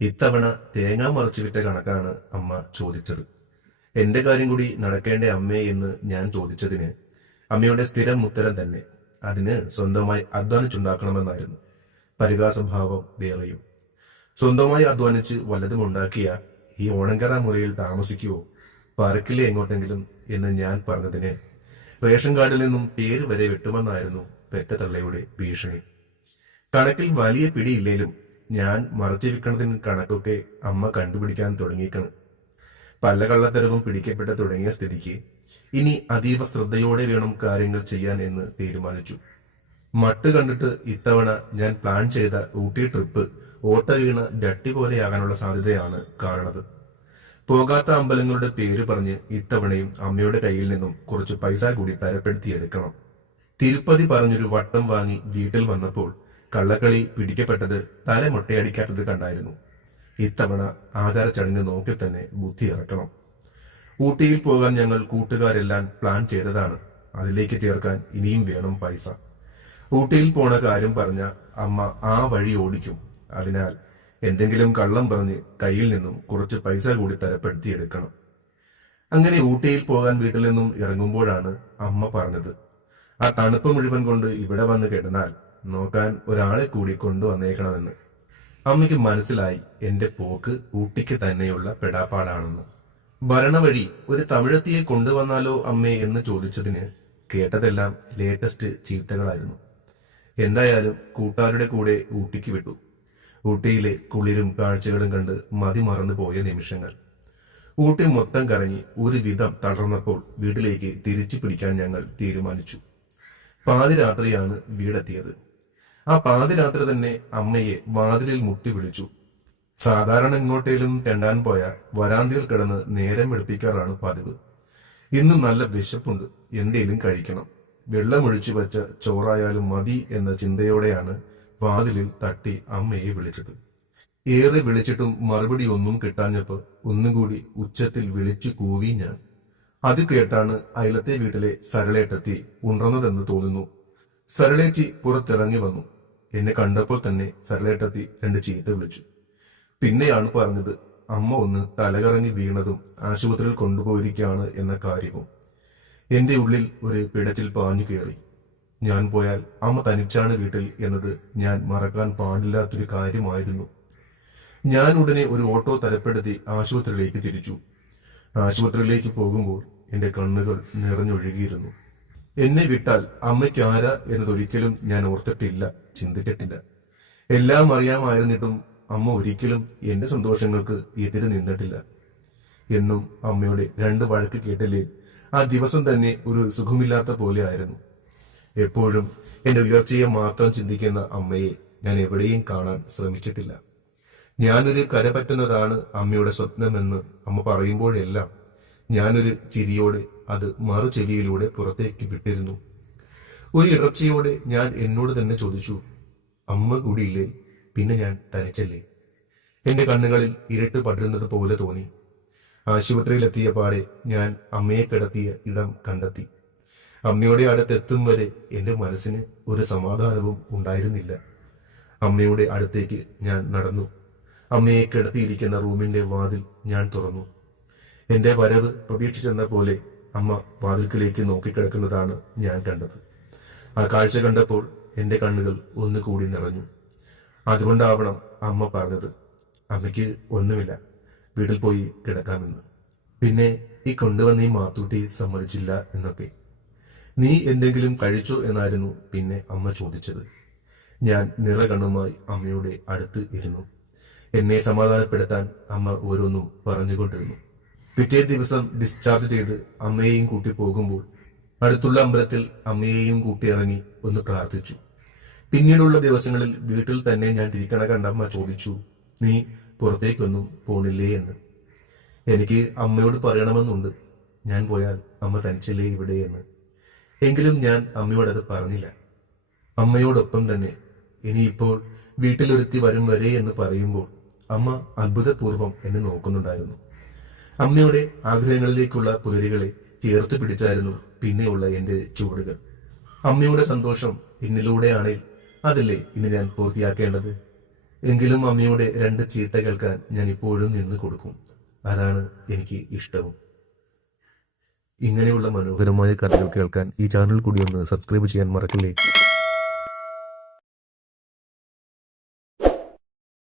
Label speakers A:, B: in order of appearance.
A: ഇത്തവണ തേങ്ങ മറിച്ചു വിറ്റ കണക്കാണ് അമ്മ ചോദിച്ചത്. എന്റെ കാര്യം കൂടി നടക്കേണ്ട അമ്മേ എന്ന് ഞാൻ ചോദിച്ചതിന് അമ്മയുടെ സ്ഥിരം ഉത്തരം തന്നെ. അതിന് സ്വന്തമായി അധ്വാനിച്ചുണ്ടാക്കണമെന്നായിരുന്നു. പരിഹാസഭാവം വേറെയും. സ്വന്തമായി അധ്വാനിച്ച് വല്ലതും ഉണ്ടാക്കിയ ഈ ഓണങ്കര മുറിയിൽ താമസിക്കുവോ? പറക്കില്ലേ എങ്ങോട്ടെങ്കിലും എന്ന് ഞാൻ പറഞ്ഞതിന് റേഷൻ കാർഡിൽ നിന്നും പേര് വരെ വെട്ടുമെന്നായിരുന്നു പെറ്റ തള്ളയുടെ ഭീഷണി. കണക്കിൽ വലിയ പിടിയില്ലേലും ഞാൻ മറച്ചിരിക്കണതിന് കണക്കൊക്കെ അമ്മ കണ്ടുപിടിക്കാൻ തുടങ്ങിക്കണം പല കള്ളത്തരവും പിടിക്കപ്പെട്ട് തുടങ്ങിയ സ്ഥിതിക്ക് ഇനി അതീവ ശ്രദ്ധയോടെ വേണം കാര്യങ്ങൾ ചെയ്യാൻ എന്ന് തീരുമാനിച്ചു. മട്ട് കണ്ടിട്ട് ഇത്തവണ ഞാൻ പ്ലാൻ ചെയ്ത ഊട്ടി ട്രിപ്പ് ഓട്ട വീണ് ഡട്ടി പോലെയാകാനുള്ള സാധ്യതയാണ് കാണുന്നത്. പോകാത്ത അമ്പലങ്ങളുടെ പേര് പറഞ്ഞ് ഇത്തവണയും അമ്മയുടെ കയ്യിൽ നിന്നും കുറച്ച് പൈസ കൂടി തരപ്പെടുത്തിയെടുക്കണം. തിരുപ്പതി പറഞ്ഞൊരു വട്ടം വാങ്ങി വീട്ടിൽ വന്നപ്പോൾ കള്ളക്കളി പിടിക്കപ്പെട്ടത് തല മുട്ടയടിക്കാത്തത് കണ്ടായിരുന്നു. ഇത്തവണ ആചാര ചടങ്ങ് നോക്കി തന്നെ ബുദ്ധി ഇറക്കണം. ഊട്ടിയിൽ പോകാൻ ഞങ്ങൾ കൂട്ടുകാരെല്ലാം പ്ലാൻ ചെയ്തതാണ്. അതിലേക്ക് ചേർക്കാൻ ഇനിയും വേണം പൈസ. ഊട്ടിയിൽ പോണ കാര്യം പറഞ്ഞ അമ്മ ആ വഴി ഓടിക്കും. അതിനാൽ എന്തെങ്കിലും കള്ളം പറഞ്ഞ് കയ്യിൽ നിന്നും കുറച്ച് പൈസ കൂടി തരപ്പെടുത്തിയെടുക്കണം അങ്ങനെ ഊട്ടിയിൽ പോകാൻ വീട്ടിൽ നിന്നും ഇറങ്ങുമ്പോഴാണ് അമ്മ പറഞ്ഞത്. ആ തണുപ്പ് മുഴുവൻ കൊണ്ട് ഇവിടെ വന്ന് കിടന്നാൽ നോക്കാൻ ഒരാളെ കൂടി കൊണ്ടുവന്നേക്കണമെന്ന്. അമ്മയ്ക്ക് മനസ്സിലായി എന്റെ പോക്ക് ഊട്ടിക്ക് തന്നെയുള്ള പെടാപ്പാടാണെന്ന്. ഭരണവഴി ഒരു തമിഴത്തിയെ കൊണ്ടുവന്നാലോ അമ്മേ എന്ന് ചോദിച്ചതിന് കേട്ടതെല്ലാം ലേറ്റസ്റ്റ് ചീത്തകളായിരുന്നു. എന്തായാലും കൂട്ടുകാരുടെ കൂടെ ഊട്ടിക്ക് വിട്ടു. ഊട്ടിയിലെ കുളിരും കാഴ്ചകളും കണ്ട് മതി മറന്നു പോയ നിമിഷങ്ങൾ. ഊട്ടി മൊത്തം കറങ്ങി ഒരു വിധം തളർന്നപ്പോൾ വീട്ടിലേക്ക് തിരിച്ചു പിടിക്കാൻ ഞങ്ങൾ തീരുമാനിച്ചു. പാതിരാത്രിയാണ് വീടെത്തിയത്. ആ പാതിരാത്രി തന്നെ അമ്മയെ വാതിലിൽ മുട്ടി വിളിച്ചു. സാധാരണ എങ്ങോട്ടേലും തെണ്ടാൻ പോയ വരാന്തിയിൽ കിടന്ന് നേരം വെളുപ്പിക്കാറാണ് പതിവ്. ഇന്ന് നല്ല വിശപ്പുണ്ട്. എന്തേലും കഴിക്കണം. വെള്ളമൊഴിച്ചു വെച്ച ചോറായാലും മതി എന്ന ചിന്തയോടെയാണ് വാതിലിൽ തട്ടി അമ്മയെ വിളിച്ചത്. ഏറെ വിളിച്ചിട്ടും മറുപടി ഒന്നും കിട്ടാഞ്ഞപ്പോൾ ഒന്നുകൂടി ഉച്ചത്തിൽ വിളിച്ചു കൂവി ഞാൻ. അത് കേട്ടാണ് അയലത്തെ വീട്ടിലെ സരളേട്ടെത്തി ഉണർന്നതെന്ന് തോന്നുന്നു. സരളേച്ചി പുറത്തിറങ്ങി വന്നു. എന്നെ കണ്ടപ്പോൾ തന്നെ സരളേട്ടത്തി രണ്ട് ചീത്ത വിളിച്ചു. പിന്നെയാണ് പറഞ്ഞത് അമ്മ ഒന്ന് തലകറങ്ങി വീണതും ആശുപത്രിയിൽ കൊണ്ടുപോയിരിക്കുകയാണ് എന്ന കാര്യവും. എന്റെ ഉള്ളിൽ ഒരു പിടച്ചിൽ പാഞ്ഞു കയറി. ഞാൻ പോയാൽ അമ്മ തനിച്ചാണ് വീട്ടിൽ എന്നത് ഞാൻ മറക്കാൻ പാടില്ലാത്തൊരു കാര്യമായിരുന്നു. ഞാൻ ഉടനെ ഒരു ഓട്ടോ തലപ്പെടുത്തി ആശുപത്രിയിലേക്ക് തിരിച്ചു. ആശുപത്രിയിലേക്ക് പോകുമ്പോൾ എന്റെ കണ്ണുകൾ നിറഞ്ഞൊഴുകിയിരുന്നു. എന്നെ വിട്ടാൽ അമ്മയ്ക്ക് ആരാ എന്നതൊരിക്കലും ഞാൻ ഓർത്തിട്ടില്ല ചിന്തിച്ചിട്ടില്ല. എല്ലാം അറിയാമായിരുന്നിട്ടും അമ്മ ഒരിക്കലും എന്റെ സന്തോഷങ്ങൾക്ക് എതിര് നിന്നിട്ടില്ല. എന്നും അമ്മയുടെ രണ്ട് വഴക്ക് കേട്ടില്ലേ ആ ദിവസം തന്നെ ഒരു സുഖമില്ലാത്ത പോലെ ആയിരുന്നു. എപ്പോഴും എന്റെ ഉയർച്ചയെ മാത്രം ചിന്തിക്കുന്ന അമ്മയെ ഞാൻ എവിടെയും കാണാൻ ശ്രമിച്ചിട്ടില്ല. ഞാനൊരു കരപറ്റുന്നതാണ് അമ്മയുടെ സ്വപ്നമെന്ന് അമ്മ പറയുമ്പോഴെല്ലാം ഞാനൊരു ചിരിയോടെ അത് മറുചെവിയിലൂടെ പുറത്തേക്ക് വിട്ടിരുന്നു. ഒരു ഇടർച്ചയോടെ ഞാൻ എന്നോട് തന്നെ ചോദിച്ചു അമ്മ കൂടിയില്ലേ? പിന്നെ ഞാൻ തനിച്ചല്ലേ? എന്റെ കണ്ണുകളിൽ ഇരട്ട് പടരുന്നത് പോലെ തോന്നി. ആശുപത്രിയിലെത്തിയ പാടെ ഞാൻ അമ്മയെ കിടത്തിയ ഇടം കണ്ടെത്തി. അമ്മയുടെ അടുത്തെത്തും വരെ എന്റെ മനസ്സിന് ഒരു സമാധാനവും ഉണ്ടായിരുന്നില്ല. അമ്മയുടെ അടുത്തേക്ക് ഞാൻ നടന്നു. അമ്മയെ കിടത്തിയിരിക്കുന്ന റൂമിന്റെ വാതിൽ ഞാൻ തുറന്നു. എന്റെ വരവ് പ്രതീക്ഷിച്ചെന്ന പോലെ അമ്മ വാതിൽക്കിലേക്ക് നോക്കിക്കിടക്കുന്നതാണ് ഞാൻ കണ്ടത്. ആ കാഴ്ച കണ്ടപ്പോൾ എന്റെ കണ്ണുകൾ ഒന്നുകൂടി നിറഞ്ഞു. അതുകൊണ്ടാവണം അമ്മ പറഞ്ഞത്. അമ്മയ്ക്ക് ഒന്നുമില്ല. വീട്ടിൽ പോയി കിടക്കാമെന്ന്. പിന്നെ ഈ കൊണ്ടുവന്ന ഈ മാത്തൂട്ടി സമ്മതിച്ചില്ല എന്നൊക്കെ. നീ എന്തെങ്കിലും കഴിച്ചോ എന്നായിരുന്നു പിന്നെ അമ്മ ചോദിച്ചത്. ഞാൻ നിറകണ്ണുമായി അമ്മയുടെ അടുത്ത് ഇരുന്നു. എന്നെ സമാധാനപ്പെടുത്താൻ അമ്മ ഓരോന്നും പറഞ്ഞുകൊണ്ടിരുന്നു. പിറ്റേ ദിവസം ഡിസ്ചാർജ് ചെയ്ത് അമ്മയെയും കൂട്ടി പോകുമ്പോൾ അടുത്തുള്ള അമ്പലത്തിൽ അമ്മയെയും കൂട്ടി ഇറങ്ങി ഒന്ന് പ്രാർത്ഥിച്ചു. പിന്നീടുള്ള ദിവസങ്ങളിൽ വീട്ടിൽ തന്നെ ഞാൻ ഇരിക്കണ കണ്ട അമ്മ ചോദിച്ചു നീ പുറത്തേക്കൊന്നും പോണില്ലേ? എന്ന്. എനിക്ക് അമ്മയോട് പറയണമെന്നുണ്ട്. ഞാൻ പോയാൽ അമ്മ തനിച്ചല്ലേ ഇവിടെ എന്ന്. എങ്കിലും ഞാൻ അമ്മയോട് അത് പറഞ്ഞില്ല. അമ്മയോടൊപ്പം തന്നെ ഇനിയിപ്പോൾ വീട്ടിലൊരുത്തി വരും വരെ എന്ന് പറയുമ്പോൾ അമ്മ അത്ഭുതപൂർവം എന്നെ നോക്കുന്നുണ്ടായിരുന്നു. അമ്മയുടെ ആഗ്രഹങ്ങളിലേക്കുള്ള പുലരികളെ ചേർത്ത് പിടിച്ചായിരുന്നു പിന്നെയുള്ള എന്റെ ചുവടുകൾ. അമ്മയുടെ സന്തോഷം എന്നിലൂടെയാണെങ്കിൽ അതല്ലേ ഇനി ഞാൻ പൂർത്തിയാക്കേണ്ടത്? എങ്കിലും അമ്മയുടെ രണ്ട് ചീത്ത കേൾക്കാൻ ഞാൻ ഇപ്പോഴും നിന്ന് കൊടുക്കും. അതാണ് എനിക്ക് ഇഷ്ടവും. ഇങ്ങനെയുള്ള മനോഹരമായ കഥകൾ കേൾക്കാൻ ഈ ചാനൽ കൂടി ഒന്ന് സബ്സ്ക്രൈബ് ചെയ്യാൻ മറക്കില്ലേ?